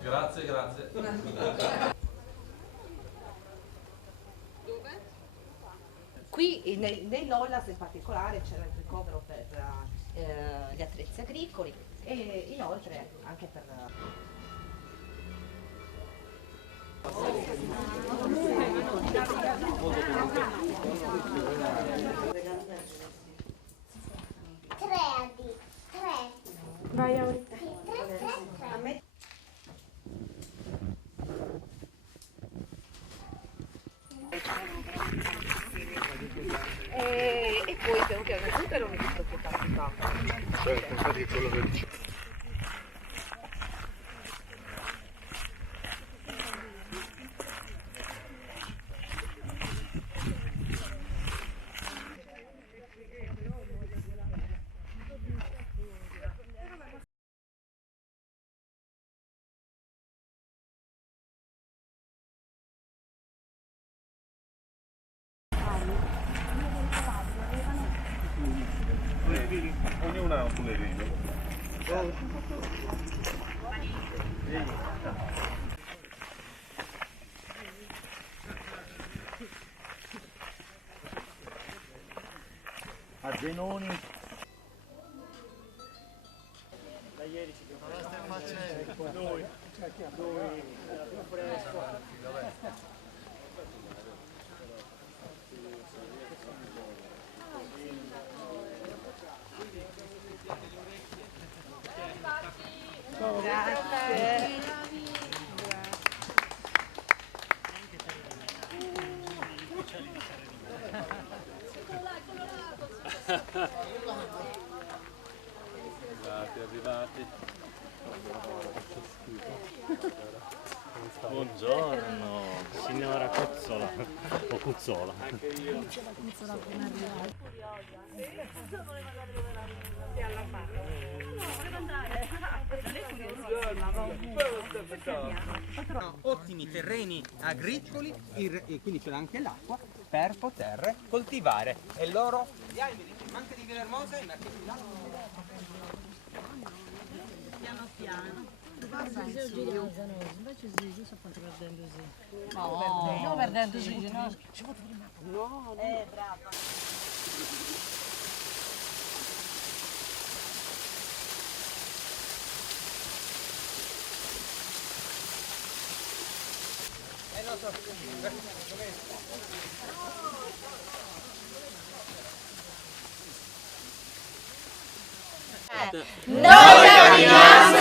Grazie, grazie. Qui nei Lollas in particolare c'era il ricovero per gli attrezzi agricoli e inoltre anche per... Vai Aurita. E poi piano piano superano le proprietà private. Certo, infatti è quello che dice. Ognuno ha un pulerino. A Zenoni. Da ieri ci abbiamo noi era più fresco. Grazie. Arrivati. Buongiorno, signora Cozzola, o Cuzzola. Anche io. Ottimi terreni agricoli e quindi c'è anche l'acqua per poter coltivare e loro gli alberi anche di Villa Hermosa e Marchettino. Piano piano. Invece sì, io sto perdendo sì. No, Stiamo perdendo sì, no? no. Brava. Noi camminiamo